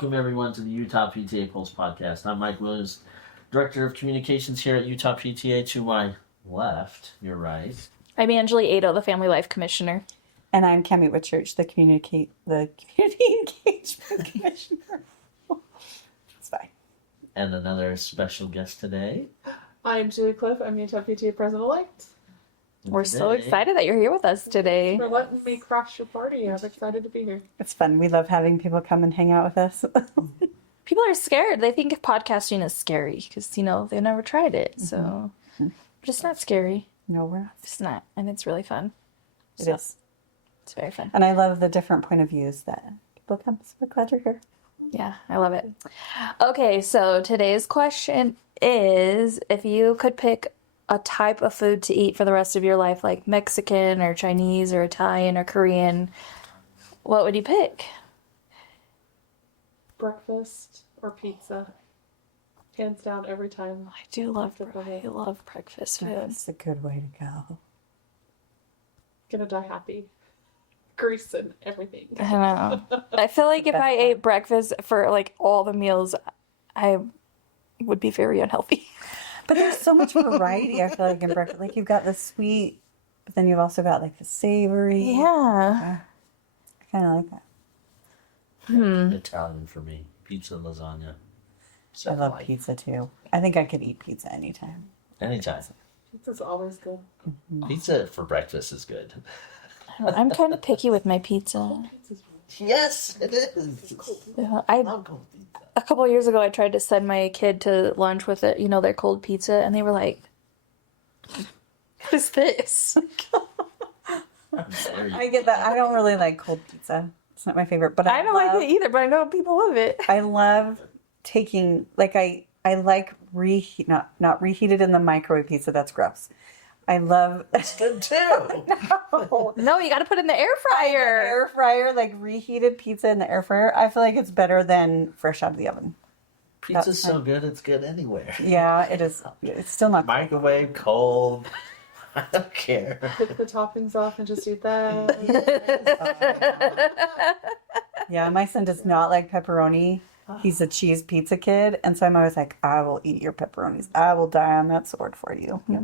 Welcome, everyone, to the Utah PTA Pulse podcast. I'm Mike Williams, Director of Communications here at Utah PTA. To my left, your right. I'm Angelee, Aedo, the Family Life Commissioner. And I'm Cammy Whitchurch, the community engagement commissioner. It's fine. And another special guest today. I'm Julie Cliff. I'm Utah PTA President-Elect. We're so excited that you're here with us today. For letting me crash your party. I'm excited to be here. It's fun. We love having people come and hang out with us. People are scared. They think podcasting is scary because, you know, they've never tried it. So, but it's not scary. No, we're not. It's not. And it's really fun. It is. It's very fun. And I love the different point of views that people come. So we're glad you're here. Yeah, I love it. Okay, so today's question is, if you could pick a type of food to eat for the rest of your life, like Mexican or Chinese or Italian or Korean, what would you pick? Breakfast or pizza. Hands down every time. I do love breakfast food. That's a good way to go. Gonna die happy. Grease and everything. I know. I feel like if I ate breakfast for like all the meals, I would be very unhealthy. But there's so much variety, I feel like, in breakfast. Like, you've got the sweet, but then you've also got, like, the savory. Yeah. I kind of like that. Italian for me. Pizza, lasagna. I love pizza, too. I think I could eat pizza anytime. Anytime. Pizza's always good. Pizza for breakfast is good. I'm kind of picky with my pizza. Pizza's Yes, it is. Yeah, I love cold pizza. a couple of years ago, I tried to send my kid to lunch with it, you know, their cold pizza, and they were like, "What is this?" I get that. I don't really like cold pizza. It's not my favorite. But I don't like it either, but I know people love it. I love taking, like, I like reheat, not reheated in the microwave pizza. That's gross. I love It's good too. No, you got to put it in the air fryer. air fryer, like reheated pizza in the air fryer. I feel like it's better than fresh out of the oven. Pizza's so good, it's good anywhere. Yeah, it is. It's still not. Microwave, cold. I don't care. Pick the toppings off and just eat that. Yeah, my son does not like pepperoni. He's a cheese pizza kid, and so I'm always like, I will eat your pepperonis. I will die on that sword for you. Yeah.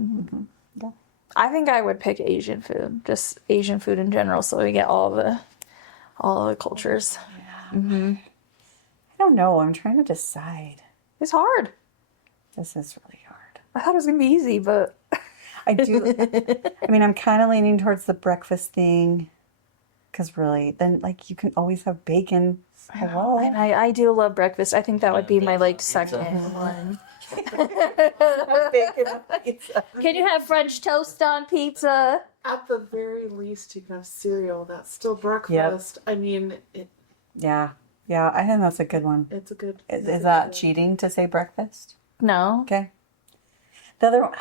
Yeah. I think I would pick Asian food, just Asian food in general, so we get all the cultures. I don't know. I'm trying to decide. It's hard. This is really hard. I thought it was gonna be easy, but I do. I mean, I'm kind of leaning towards the breakfast thing, because really, then, like, you can always have bacon. Hello. and I do love breakfast. I think that would be my like Pizza. second one. Bacon on pizza. Can you have French toast on pizza? At the very least, you can have cereal. That's still breakfast. I mean, Yeah. Yeah, I think that's a good one. it's a good. Is that cheating to say breakfast? No. Okay. The other one,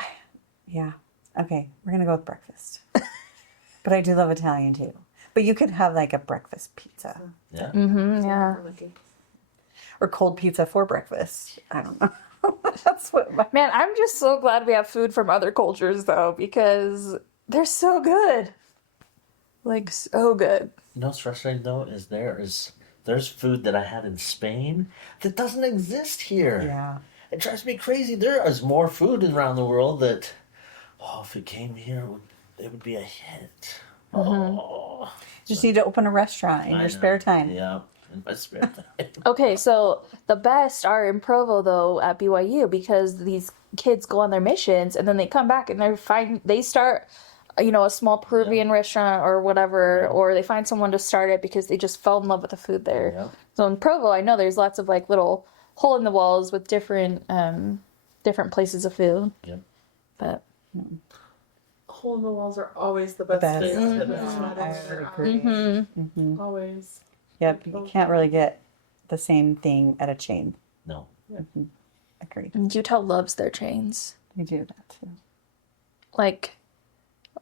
yeah. Okay, we're going to go with breakfast. But I do love Italian too. But you could have like a breakfast pizza Yeah. Yeah. Really good. or cold pizza for breakfast. I don't know. That's what my... Man, I'm just so glad we have food from other cultures though, because they're so good. Like, so good. You know what's frustrating though is there's food that I had in Spain that doesn't exist here. Yeah. It drives me crazy. There is more food around the world that, if it came here, it would be a hit. Oh, Just need to open a restaurant in I your know. spare time. Yeah, in my spare time. Okay, so the best are in Provo though at BYU, because these kids go on their missions and then they come back and they start, you know, a small Peruvian restaurant or whatever, or they find someone to start it because they just fell in love with the food there. Yeah. So in Provo, I know there's lots of like little hole in the walls with different places of food. Yep. But Hole in the walls are always the best Best. things. It Yeah, doesn't I matter. would agree. Always. Yep, you can't really get the same thing at a chain. No. Agreed. Utah loves their chains. We do that too. Like,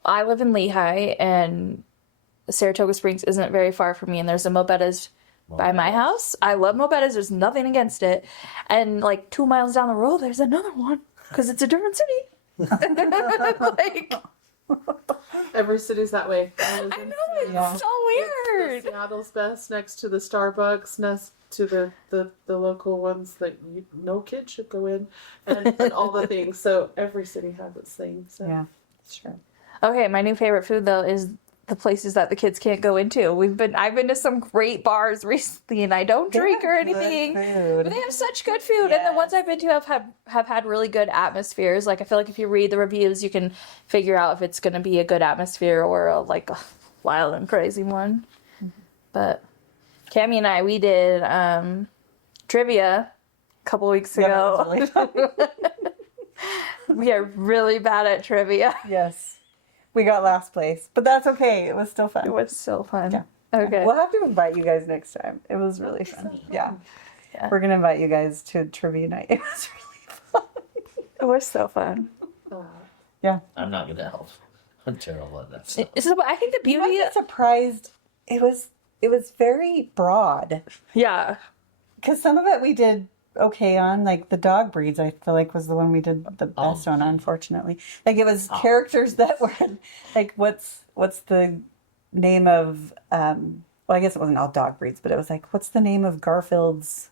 I live in Lehigh, and Saratoga Springs isn't very far from me, and there's a Mobetta's by my house. I love Mobetta's. There's nothing against it. And like 2 miles down the road, there's another one because it's a different city. Like, Every city's that way. I know, it's Yeah. so weird. smart. Seattle's best next to the Starbucks, next to the local ones that no kid should go in, and all the things. So every city has its thing. So. Yeah, sure. Okay, my new favorite food though is the places that the kids can't go into. I've been to some great bars recently, and I don't drink or anything, but they have such good food. And the ones I've been to have had really good atmospheres. Like I feel like if you read the reviews, you can figure out if it's going to be a good atmosphere or a wild and crazy one. But Cammy and we did trivia a couple weeks ago. Yeah, that was really fun. We are really bad at trivia. Yes. We got last place, but that's okay. It was still fun. It was so fun. Yeah. Okay. We'll have to invite you guys next time. It was really fun. Yeah. We're going to invite you guys to trivia night. It was really fun. It was so fun. Yeah. I'm not gonna help. I'm terrible at that stuff. So I think the beauty. I'm surprised. It was very broad. Yeah. Because some of it we did okay on, like the dog breeds, I feel like was the one we did the best on, unfortunately. Like it was characters that were like, what's the name of, well, I guess it wasn't all dog breeds, but it was like, what's the name of Garfield's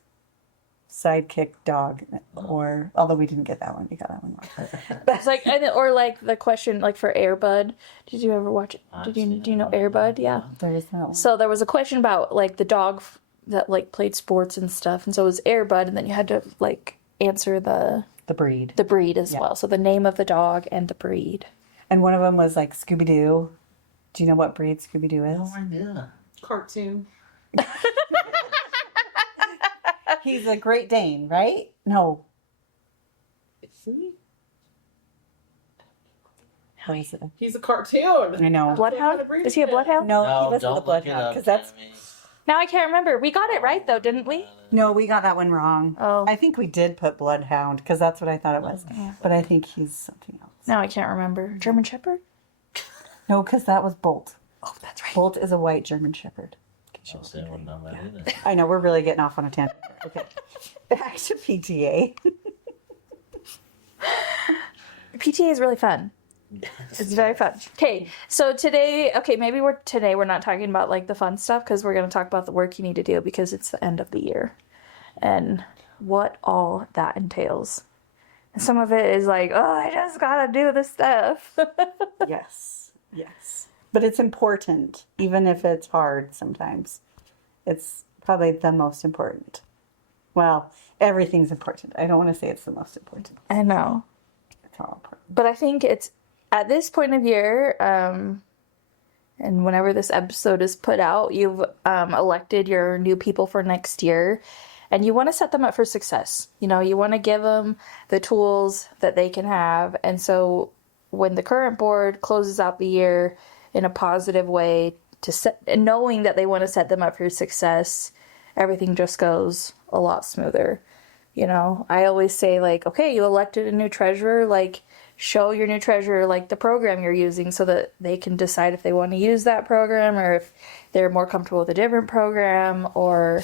sidekick dog? Or, although we didn't get that one, we got that one wrong. It's like, or like the question, like for Air Bud. Did you ever watch it? Do you know Air Bud? Yeah. There is that one. So there was a question about like the dog that like played sports and stuff, and so it was Air Bud, and then you had to like answer the breed. The breed as well. So the name of the dog and the breed. And one of them was like Scooby-Doo. Do you know what breed Scooby-Doo is? Oh, yeah. Cartoon. He's a Great Dane, right? No. Isn't he? How is it? He's a cartoon. I know. Bloodhound? Is he a bloodhound? No, No, he wasn't don't the look it Bloodhound. up, Because that's... Cammy. Now I can't remember. We got it right though, didn't we? No, we got that one wrong. Oh. I think we did put Bloodhound because that's what I thought it was. But I think he's something else. Now I can't remember. German Shepherd? No, because that was Bolt. Oh, that's right. Bolt is a white German Shepherd. I'll say I wouldn't know that either. I know, we're really getting off on a tangent. Okay. Back to PTA. PTA is really fun. It's very fun. Okay, so today we're not talking about like the fun stuff because we're going to talk about the work you need to do because it's the end of the year and what all that entails. And some of it is like, oh, I just got to do this stuff. Yes. Yes. But it's important, even if it's hard sometimes. It's probably the most important. Well, everything's important. I don't want to say it's the most important. I know. It's all important. But I think it's at this point of year, and whenever this episode is put out, you've elected your new people for next year, and you want to set them up for success. You know, you want to give them the tools that they can have, and so when the current board closes out the year in a positive way, and knowing that they want to set them up for success, everything just goes a lot smoother. You know, I always say like, okay, you elected a new treasurer, like show your new treasurer like the program you're using so that they can decide if they want to use that program or if they're more comfortable with a different program or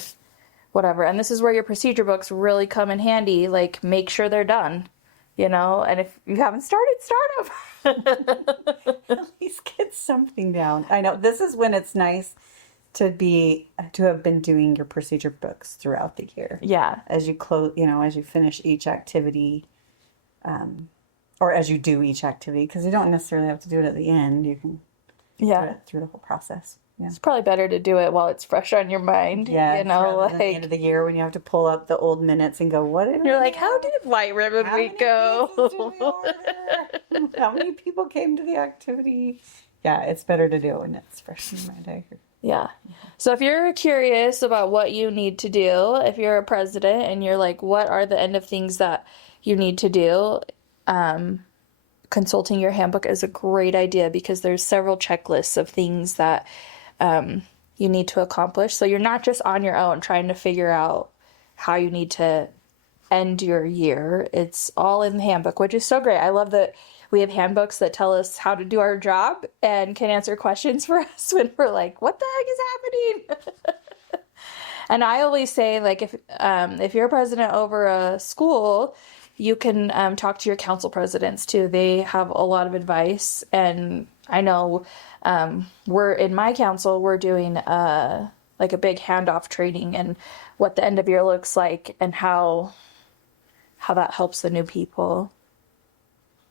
whatever. And this is where your procedure books really come in handy. Like make sure they're done, you know, and if you haven't started, start them. At least get something down. I know this is when it's nice to have been doing your procedure books throughout the year. Yeah. As you close, you know, as you finish each activity, or as you do each activity, because you don't necessarily have to do it at the end. You can do it through the whole process. Yeah. It's probably better to do it while it's fresh on your mind. Yeah, You know, rather than like the end of the year when you have to pull up the old minutes and go, what did you're we like, do? how did White Ribbon How Week many pieces did we go? order? How many people came to the activity? Yeah, it's better to do it when it's fresh in your mind. I agree. Yeah. So if you're curious about what you need to do, if you're a president and you're like, what are the end of things that you need to do? Consulting your handbook is a great idea because there's several checklists of things that you need to accomplish. So you're not just on your own trying to figure out how you need to end your year. It's all in the handbook, which is so great. I love that we have handbooks that tell us how to do our job and can answer questions for us when we're like, what the heck is happening? And I always say, like, if you're a president over a school, you can talk to your council presidents too. They have a lot of advice, and I know we're in my council. We're doing like a big handoff training and what the end of year looks like and how that helps the new people.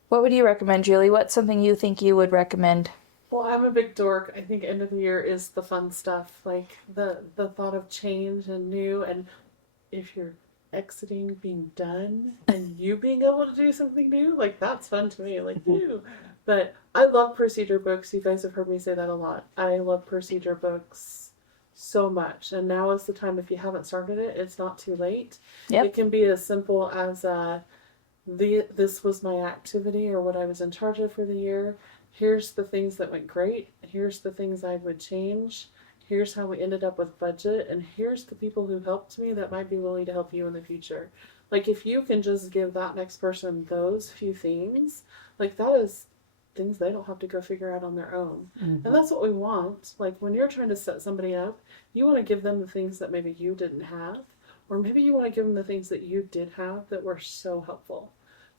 What would you recommend, Julie? What's something you think you would recommend? Well, I'm a big dork. I think end of the year is the fun stuff, like the thought of change and new, and if you're exiting being done and you being able to do something new, like that's fun to me, like new. But I love procedure books. You guys have heard me say that a lot. I love procedure books so much, and now is the time. If you haven't started it, it's not too late. Yep. It can be as simple as this was my activity or what I was in charge of for the year. Here's the things that went great. Here's the things I would change. Here's how we ended up with budget. And here's the people who helped me that might be willing to help you in the future. Like, if you can just give that next person those few things, like, that is things they don't have to go figure out on their own. And that's what we want. Like, when you're trying to set somebody up, you want to give them the things that maybe you didn't have. Or maybe you want to give them the things that you did have that were so helpful.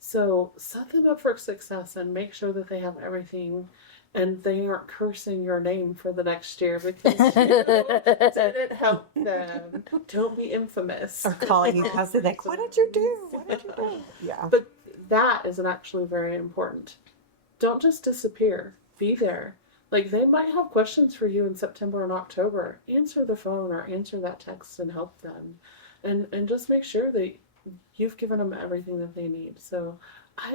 So set them up for success and make sure that they have everything and they aren't cursing your name for the next year because you didn't help them. Don't be infamous. Or calling you positive, like, what did you do? What did you do? Yeah. But that is actually very important. Don't just disappear. Be there. Like, they might have questions for you in September and October. Answer the phone or answer that text and help them. And just make sure that you've given them everything that they need. So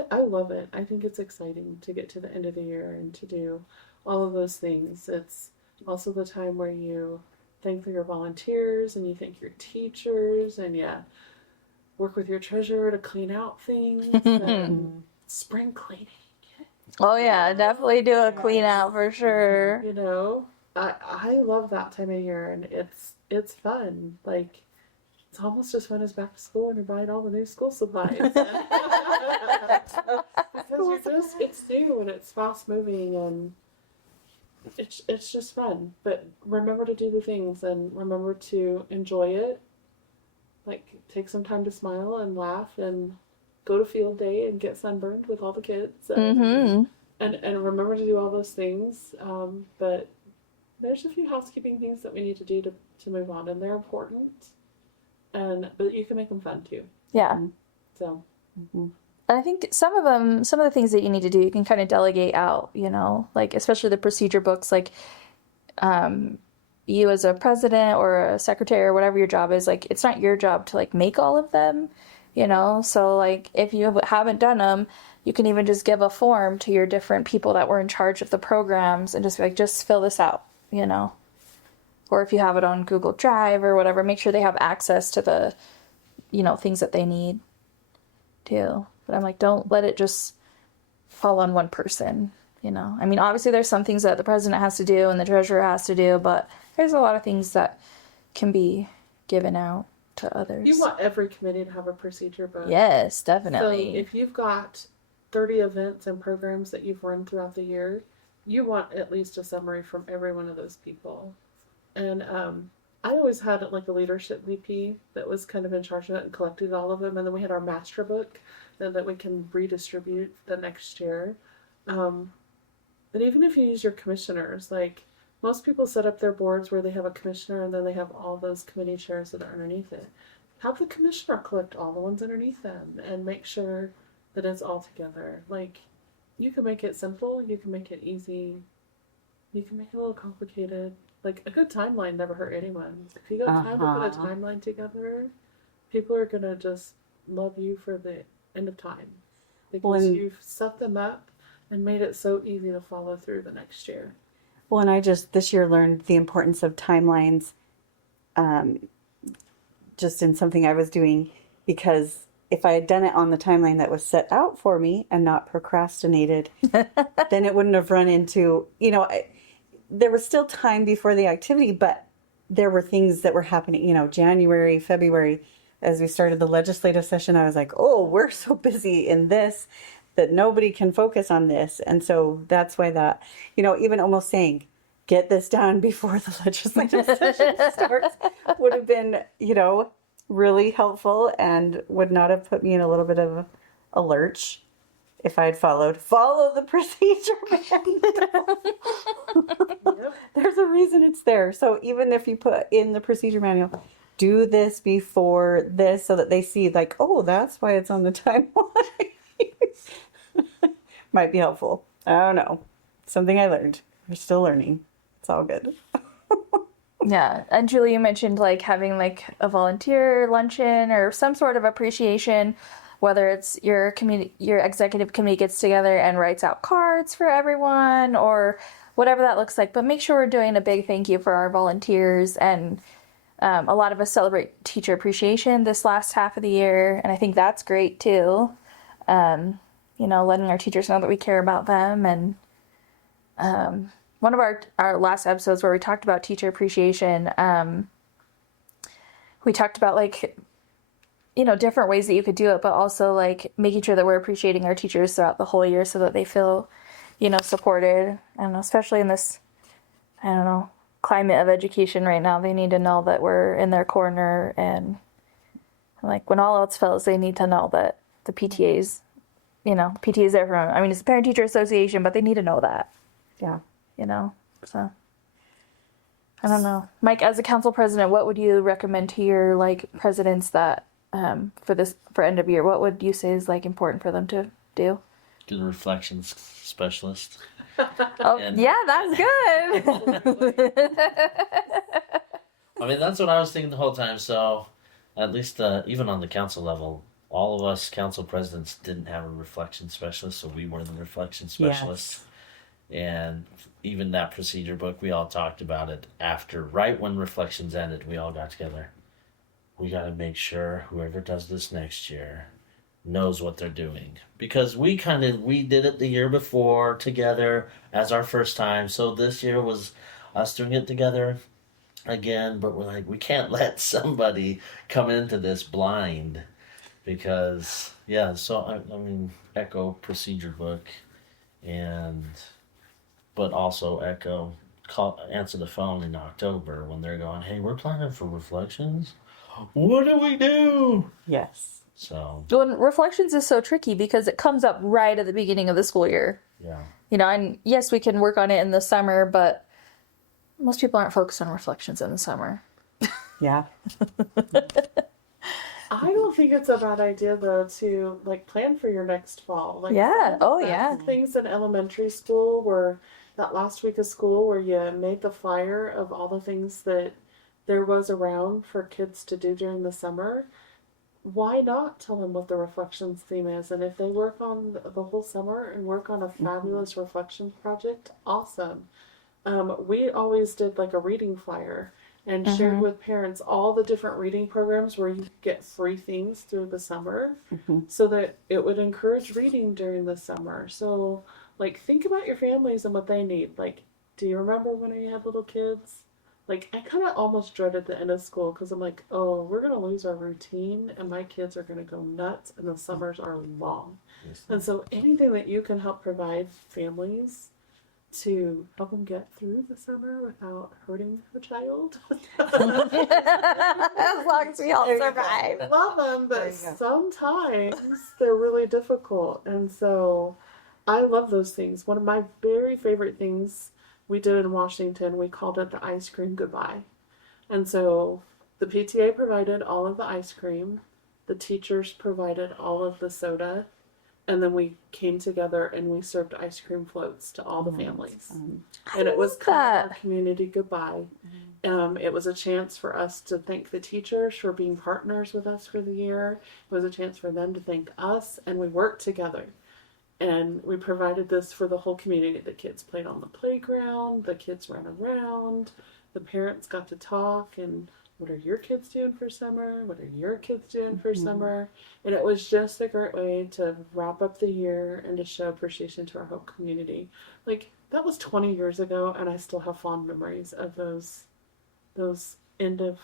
I love it. I think it's exciting to get to the end of the year and to do all of those things. It's also the time where you thank your volunteers and you thank your teachers and you work with your treasurer to clean out things. And spring cleaning. Oh yeah, definitely do a clean out for sure. You know, I love that time of year, and it's fun. Like, it's almost as fun as back to school and you're buying all the new school supplies. Because it's new and it's fast moving and it's just fun. But remember to do the things and remember to enjoy it. Like, take some time to smile and laugh and go to field day and get sunburned with all the kids. And remember to do all those things. But there's a few housekeeping things that we need to do to move on, and they're important. But you can make them fun too. Yeah. So. And I think some of the things that you need to do, you can kind of delegate out, you know, like especially the procedure books, like you as a president or a secretary or whatever your job is, like, it's not your job to like make all of them, you know? So like, if you haven't done them, you can even just give a form to your different people that were in charge of the programs and just be like, just fill this out, you know? Or if you have it on Google Drive or whatever, make sure they have access to the, you know, things that they need too. But I'm like, don't let it just fall on one person, you know? I mean, obviously there's some things that the president has to do and the treasurer has to do, but there's a lot of things that can be given out to others. You want every committee to have a procedure book. Yes, definitely. So if you've got 30 events and programs that you've run throughout the year, you want at least a summary from every one of those people. And I always had like a leadership VP that was kind of in charge of it and collected all of them. And then we had our master book that we can redistribute the next year. But even if you use your commissioners, like most people set up their boards where they have a commissioner and then they have all those committee chairs that are underneath it. Have the commissioner collect all the ones underneath them and make sure that it's all together. Like, you can make it simple, you can make it easy, you can make it a little complicated. Like, a good timeline never hurt anyone. If you got time to put a timeline together, people are gonna just love you for the end of time. Because you've set them up and made it so easy to follow through the next year. Well, and I just this year learned the importance of timelines just in something I was doing, because if I had done it on the timeline that was set out for me and not procrastinated, then it wouldn't have run into, you know, there was still time before the activity, but there were things that were happening, you know, January, February, as we started the legislative session, I was like, oh, we're so busy in this that nobody can focus on this. And so that's why that, you know, even almost saying, get this done before the legislative session starts would have been, you know, really helpful and would not have put me in a little bit of a lurch if I had follow the procedure manual. Yep. There's a reason it's there. So even if you put in the procedure manual, do this before this so that they see like, oh, that's why it's on the timeline. Might be helpful. I don't know. Something I learned. We're still learning. It's all good. Yeah. And Julie, you mentioned like having like a volunteer luncheon or some sort of appreciation, whether it's your executive committee gets together and writes out cards for everyone or whatever that looks like. But make sure we're doing a big thank you for our volunteers. And a lot of us celebrate teacher appreciation this last half of the year. And I think that's great too. Letting our teachers know that we care about them. And one of our last episodes where we talked about teacher appreciation, we talked about like, different ways that you could do it, but also like making sure that we're appreciating our teachers throughout the whole year so that they feel, supported. And especially in this, climate of education right now, they need to know that we're in their corner. And like when all else fails, they need to know that the PTAs, PTA is there for them. I mean, it's the Parent Teacher Association, but they need to know that. Yeah. So I don't know. Mike, as a council president, what would you recommend to your like presidents that for end of year, what would you say is like important for them to do? Get a reflections specialist. Oh, And- yeah, that's good. I mean, that's what I was thinking the whole time. So, at least even on the council level, all of us council presidents didn't have a reflection specialist, so we were the reflection specialists. And even that procedure book, we all talked about it right when reflections ended, we all got together. We got to make sure whoever does this next year knows what they're doing. Because we did it the year before together as our first time. So this year was us doing it together again, but we're like, we can't let somebody come into this blind. Because, so I mean, echo procedure book but also answer the phone in October when they're going, hey, we're planning for reflections. What do we do? Yes. So. Well, and reflections is so tricky because it comes up right at the beginning of the school year. Yeah. And yes, we can work on it in the summer, but most people aren't focused on reflections in the summer. Yeah. I don't think it's a bad idea though to like plan for your next fall. Like Yeah. Oh, best yeah. Things in elementary school were that last week of school where you made the flyer of all the things that there was around for kids to do during the summer. Why not tell them what the reflections theme is? And if they work on the whole summer and work on a fabulous reflections project, awesome. We always did like a reading flyer and shared with parents all the different reading programs where you get free things through the summer so that it would encourage reading during the summer. So, like, think about your families and what they need. Like, do you remember when you had little kids? Like, I kind of almost dreaded the end of school because I'm like, oh, we're going to lose our routine and my kids are going to go nuts and the summers are long. Yes. And so anything that you can help provide families to help them get through the summer without hurting the child. As long as we all survive. Love them, There but you go. sometimes they're really difficult. And so I love those things. One of my very favorite things we did in Washington, we called it the ice cream goodbye. And so the PTA provided all of the ice cream, the teachers provided all of the soda, and then we came together and we served ice cream floats to all the families. And it was love kind of that. our community goodbye. It was a chance for us to thank the teachers for being partners with us for the year. It was a chance for them to thank us, and we worked together. And we provided this for the whole community. The kids played on the playground, the kids ran around, the parents got to talk and what are your kids doing for summer? What are your kids doing for summer? And it was just a great way to wrap up the year and to show appreciation to our whole community. Like, that was 20 years ago, and I still have fond memories of those end of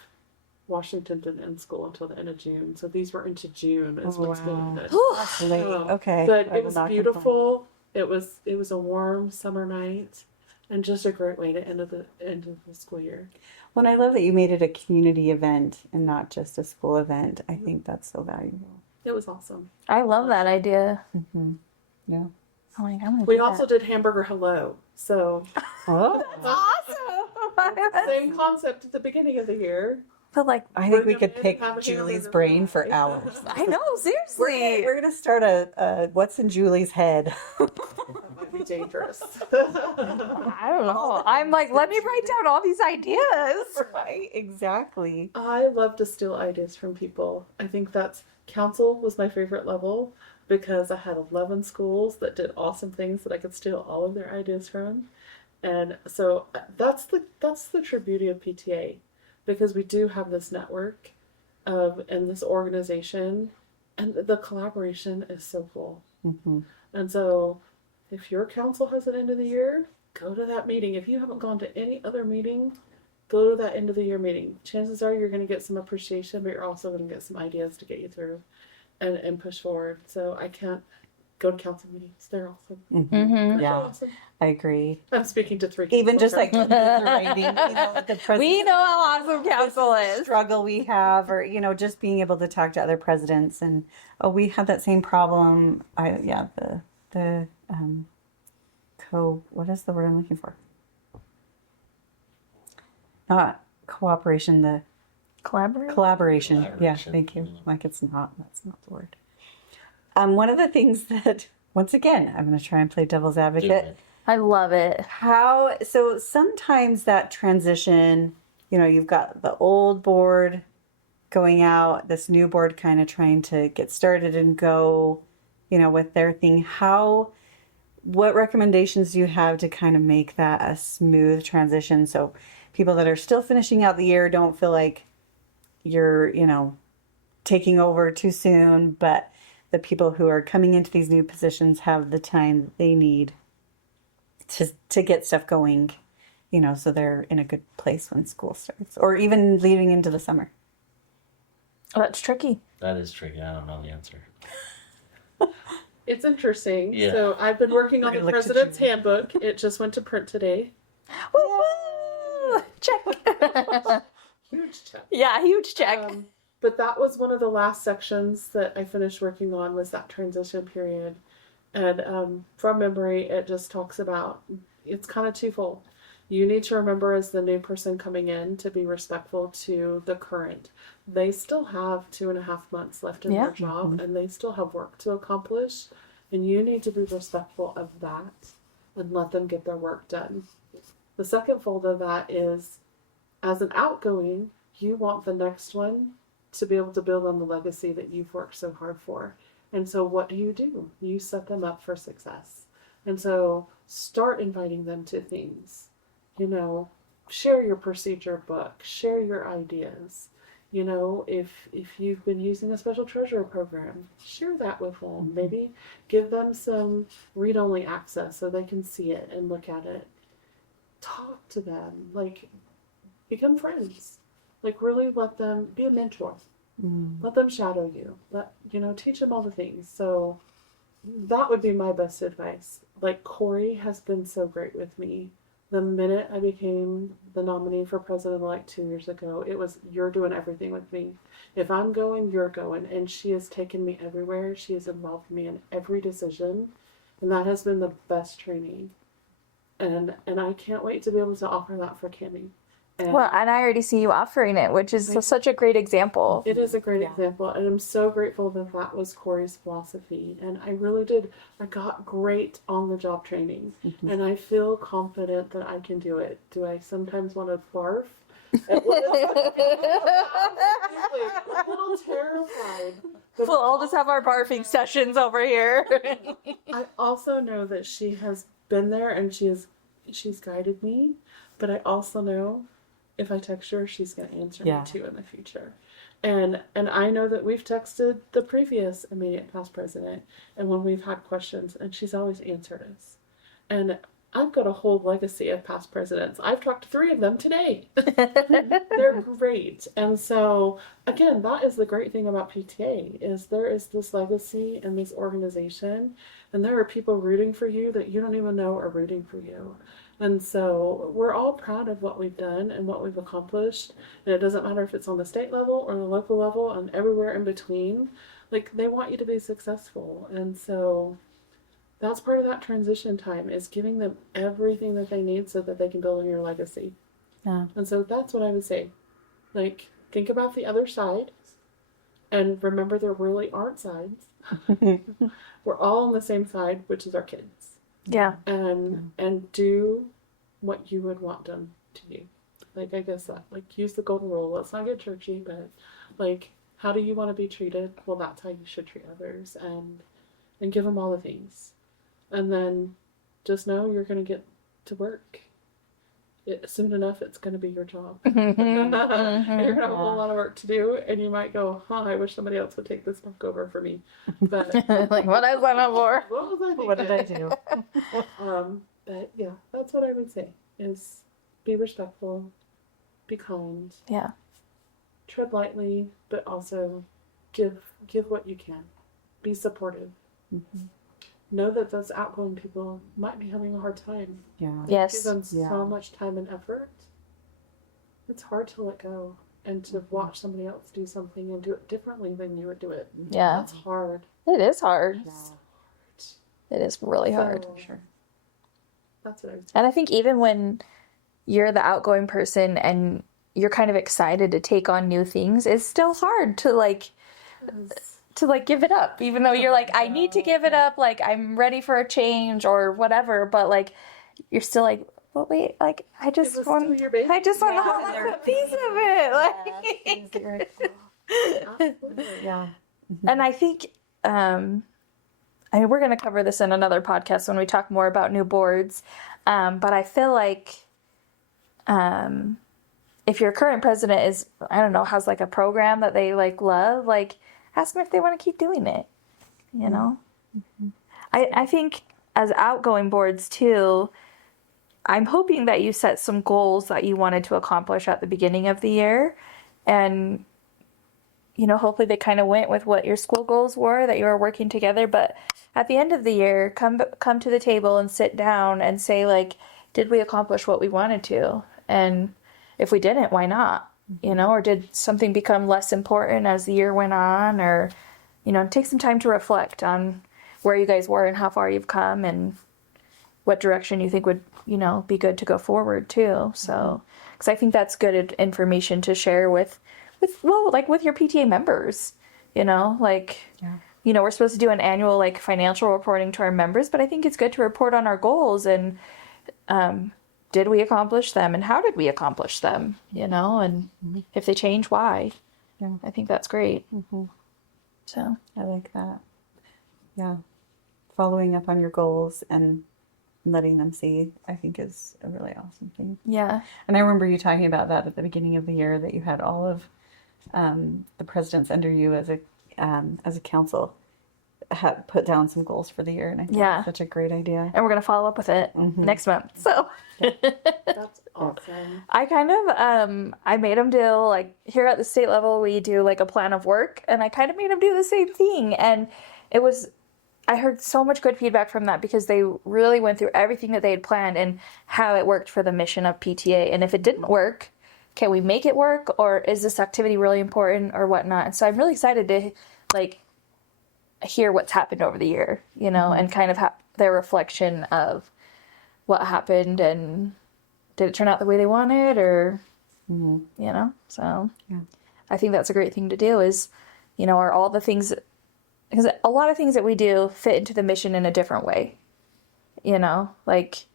Washington didn't end school until the end of June. So these were into June is when school Wow. ended. That's late. Okay. But I it will was not complain. beautiful. It was a warm summer night, and just a great way to end of the school year. Well, and I love that you made it a community event and not just a school event. I think that's so valuable. It was awesome. I love that idea. Mm-hmm. Yeah. I'm like, I'm gonna We do also did hamburger hello. So Oh, awesome. same concept at the beginning of the year. But like, I think we We're could gonna pick have a Julie's hamburger brain for fry. hours. I know, seriously. We're gonna start a what's in Julie's head. That might be dangerous. I don't know. I'm like, let me write down all these ideas. Right, exactly. I love to steal ideas from people. I think that's council was my favorite level because I had 11 schools that did awesome things that I could steal all of their ideas from. And so that's the true beauty of PTA because we do have this network of and this organization and the collaboration is so cool. Mm-hmm. And so if your council has an end of the year, go to that meeting. If you haven't gone to any other meeting, go to that end of the year meeting. Chances are you're going to get some appreciation, but you're also going to get some ideas to get you through and push forward. So I can't go to council meetings. They're awesome. Mm-hmm. They're Yeah, awesome. I agree. I'm speaking to three Even people just like currently. commiserating, the president. We know how awesome council is. Struggle we have, or just being able to talk to other presidents, and we had that same problem. The what is the word I'm looking for? Not cooperation, the Collaborate. collaboration. Yeah, Collaboration, thank you. yeah. Like that's not the word. One of the things that once again I'm going to try and play devil's Do advocate. it. I love it. So sometimes that transition, you've got the old board going out, this new board kind of trying to get started and go, with their thing. What recommendations do you have to kind of make that a smooth transition so people that are still finishing out the year don't feel like you're, taking over too soon, but the people who are coming into these new positions have the time that they need to get stuff going, so they're in a good place when school starts or even leading into the summer. Oh, that's tricky. That is tricky. I don't know the answer. It's interesting. Yeah. So I've been working on We're the gonna look to President's Julie. Handbook. It just went to print today. Woo woo! Check. Huge check. Yeah, huge check. But that was one of the last sections that I finished working on was that transition period. And from memory, it just talks about, it's kind of twofold. You need to remember as the new person coming in to be respectful to the current. They still have 2.5 months left in Yeah. their job and they still have work to accomplish. And you need to be respectful of that and let them get their work done. The second fold of that is, as an outgoing, you want the next one to be able to build on the legacy that you've worked so hard for. And so what do? You set them up for success. And so start inviting them to things. Share your procedure book, share your ideas. If you've been using a special treasurer program, share that with them. Maybe give them some read-only access so they can see it and look at it. Talk to them, become friends. Really let them be a mentor. Let them shadow you. Teach them all the things. So that would be my best advice. Corey has been so great with me. The minute I became the nominee for President-Elect 2 years ago, it was, you're doing everything with me. If I'm going, you're going. And she has taken me everywhere. She has involved me in every decision. And that has been the best training. And I can't wait to be able to offer that for Cammy. And Well, and I already see you offering it, which is such a great example. it is a great Yeah. example, and I'm so grateful that that was Corey's philosophy. And I really did. I got great on-the-job training, and I feel confident that I can do it. Do I sometimes want to barf? A little terrified. But We'll all just have our barfing sessions over here. I also know that she has been there and she's guided me, but I also know if I text her, she's going to answer Yeah. me too in the future. And I know that we've texted the previous immediate past president, and when we've had questions, and she's always answered us. And I've got a whole legacy of past presidents. I've talked to 3 of them today. They're great. And so, again, that is the great thing about PTA is there is this legacy and this organization, and there are people rooting for you that you don't even know are rooting for you. And so we're all proud of what we've done and what we've accomplished. And it doesn't matter if it's on the state level or the local level and everywhere in between. like they want you to be successful. And so that's part of that transition time, is giving them everything that they need so that they can build on your legacy. Yeah. And so that's what I would say. Like, think about the other side and remember there really aren't sides. We're all on the same side, which is our kids. Yeah. And do what you would want done to you. Like, I guess that, like, use the golden rule. Let's not get churchy, but like, how do you want to be treated? Well, that's how you should treat others, and give them all the things. And then just know you're going to get to work. Soon enough, it's going to be your job. You're going to have a whole lot of work to do, and you might go, I wish somebody else would take this book over for me. But Like, what I signed up for? what was I thinking? What did I do? But yeah, that's what I would say, is be respectful, be kind, Yeah. tread lightly, but also give what you can. Be supportive. Mm-hmm. Know that those outgoing people might be having a hard time. Yeah. Yes. Give them Yeah. so much time and effort. It's hard to let go and to watch somebody else do something and do it differently than you would do it. Yeah. That's hard. It is hard. Yeah. It is really hard. So, Sure. that's what I would say. And I think even when you're the outgoing person and you're kind of excited to take on new things, it's still hard to give it up, even though you're like, I need to give it up, like I'm ready for a change or whatever, but like you're still like, well, wait, like I just was want still your baby. to Yeah, have a piece of it. Like Absolutely. Yeah. and I think I mean, we're going to cover this in another podcast when we talk more about new boards. But I feel like if your current president is, I don't know, has like a program that they like love, like ask them if they want to keep doing it, you know? Mm-hmm. I think as outgoing boards too, I'm hoping that you set some goals that you wanted to accomplish at the beginning of the year. And, you know, hopefully they kind of went with what your school goals were, that you were working together. But at the end of the year, come to the table and sit down and say, like, did we accomplish what we wanted to? And if we didn't, why not? You know, or did something become less important as the year went on? Or, you know, take some time to reflect on where you guys were and how far you've come and what direction you think would, you know, be good to go forward too. So, because I think that's good information to share with your PTA members, you know, like, Yeah. you know, we're supposed to do an annual like financial reporting to our members, but I think it's good to report on our goals and, did we accomplish them and how did we accomplish them, you know, and if they change, why? Yeah. I think that's great. Mm-hmm. So, I like that. Yeah. Following up on your goals and letting them see, I think, is a really awesome thing. yeah. And I remember you talking about that at the beginning of the year, that you had all of the presidents under you as a council had put down some goals for the year, and I think Yeah. that's such a great idea. And we're going to follow up with it next month. So That's awesome. I kind of, I made them do like here at the state level, we do like a plan of work, and I kind of made them do the same thing. And I heard so much good feedback from that because they really went through everything that they had planned and how it worked for the mission of PTA. And if it didn't work, can we make it work, or is this activity really important or whatnot? And so I'm really excited to like hear what's happened over the year, you know, and kind of their reflection of what happened and did it turn out the way they wanted, or you know. So Yeah. I think that's a great thing to do, is, you know, are all the things, because a lot of things that we do fit into the mission in a different way, you know, like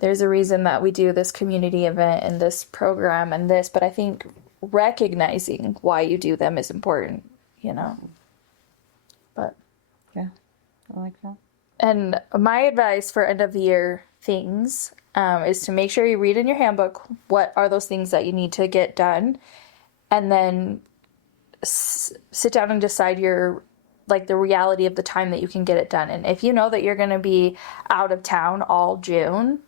there's a reason that we do this community event and this program and this, but I think recognizing why you do them is important, you know. But Yeah, I like that. and my advice for end of the year things is to make sure you read in your handbook what are those things that you need to get done, and then sit down and decide the reality of the time that you can get it done. And if you know that you're going to be out of town all June,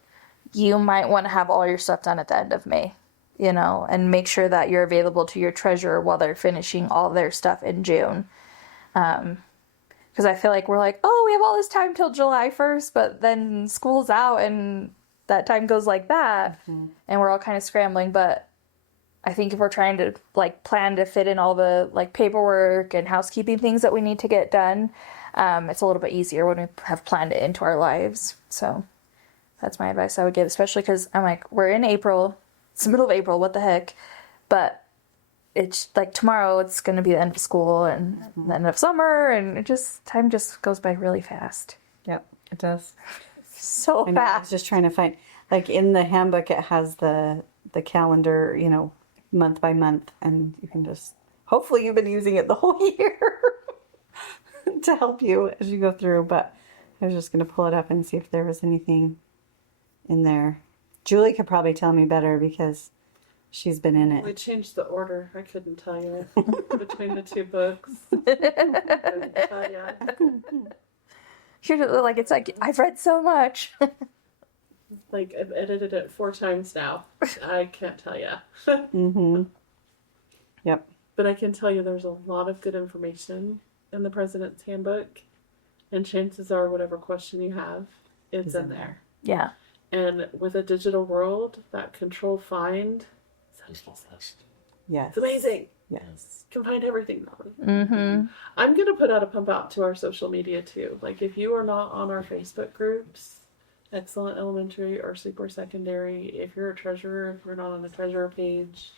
you might want to have all your stuff done at the end of May, you know, and make sure that you're available to your treasurer while they're finishing all their stuff in June. Because I feel like we're like, oh, we have all this time till July 1st, but then school's out and that time goes like that, and we're all kind of scrambling. But I think if we're trying to like plan to fit in all the like paperwork and housekeeping things that we need to get done, it's a little bit easier when we have planned it into our lives. So that's my advice I would give, especially because I'm like, we're in April, it's the middle of April, what the heck? But it's like tomorrow it's going to be the end of school and the end of summer, and time just goes by really fast. Yep, it does. So I know, I was fast. just trying to find, like in the handbook, it has the calendar, month by month, and you can just, hopefully you've been using it the whole year to help you as you go through. But I was just going to pull it up and see if there was anything in there. Julie could probably tell me better because she's been in We it. changed the order. I couldn't tell you between the two books. Couldn't tell ya. You're like, it's like, I've read so much. Like, I've edited it 4 times now. I can't tell you. Mm-hmm. Yep. But I can tell you there's a lot of good information in the President's Handbook. And chances are, whatever question you have, it's in there. Yeah. And with a digital world, that control find, It's the best. Yes. it's amazing. Yes. You can find everything now. Mm-hmm. I'm going to put out a pump out to our social media too. Like, if you are not on our Facebook groups, Excellent Elementary or Super Secondary, if you're a treasurer, if you're not on the treasurer page,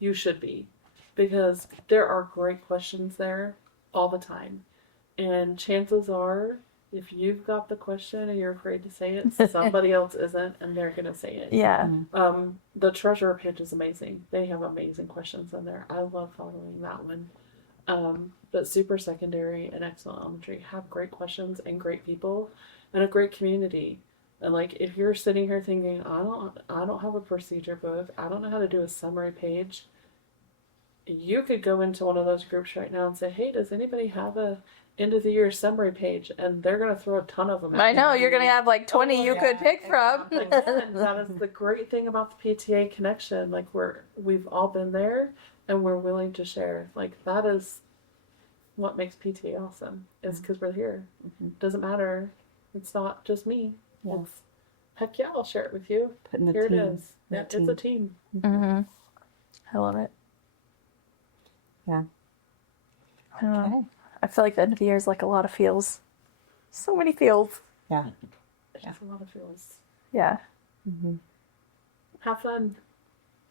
you should be. Because there are great questions there all the time. And chances are, if you've got the question and you're afraid to say it, somebody else isn't, and they're going to say it. Yeah. The treasurer page is amazing. They have amazing questions in there. I love following that one. But Super Secondary and Excellent Elementary have great questions and great people and a great community. And like, if you're sitting here thinking, I don't have a procedure book, I don't know how to do a summary page, you could go into one of those groups right now and say, hey, does anybody have a end of the year summary page? And they're going to throw a ton of them at I you. know, you're going to have like 20 you could pick from. Again, that is the great thing about the PTA connection. Like, we've all been there and we're willing to share. Like, that is what makes PTA awesome, is because we're here. Doesn't matter. It's not just me. Yeah. It's, heck yeah, I'll share it with you. Putting the Here team. it is. the Yeah, team. it's a team. Mm-hmm. I love it. Yeah. I don't know. Okay. I feel like the end of the year is like a lot of feels. So many feels. Yeah. It's a lot of feels. Yeah. Mm-hmm. Have fun.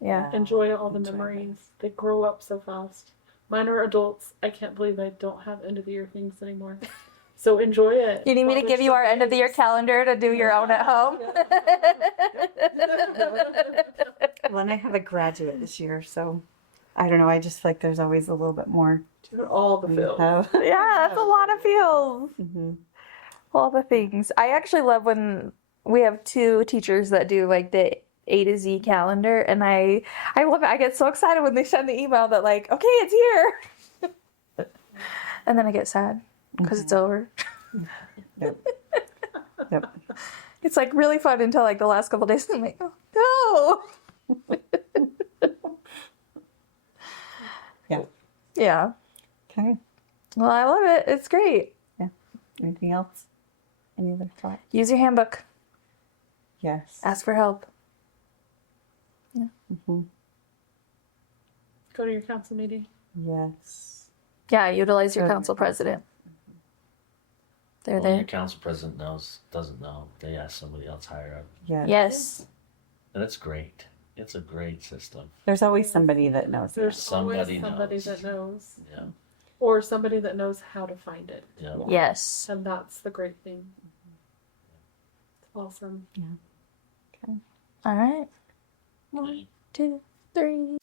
Yeah. Enjoy all the Enjoy memories. They grow up so fast. Mine are adults. I can't believe I don't have end of the year things anymore. So enjoy it. You need me to give you our end of the year calendar to do your own at home? Well, and I have a graduate this year, so I don't know. I just feel like there's always a little bit more. Do all the feels. Yeah, that's a lot of feels. Mm-hmm. All the things. I actually love when we have 2 teachers that do like the A to Z calendar, and I love it. I get so excited when they send the email that like, okay, it's here. And then I get sad because it's over. Yep. Yep. It's like really fun until like the last couple days. I'm like, oh no. Yeah. Yeah. Okay. Well, I love it. It's great. Anything else? Any other thought? Use your handbook. Yes. Ask for help. Mm-hmm. Go to your council meeting. Yes. Yeah, utilize your Good. council president. They're Well, your there. council president doesn't know. They ask somebody else higher up. Yes. Yes. And it's great. It's a great system. There's always somebody that knows. There's Somebody always somebody knows. that knows. Yeah. Or somebody that knows how to find it. Yeah. Yes. And that's the great thing. It's awesome. All right. 1, 2, 3.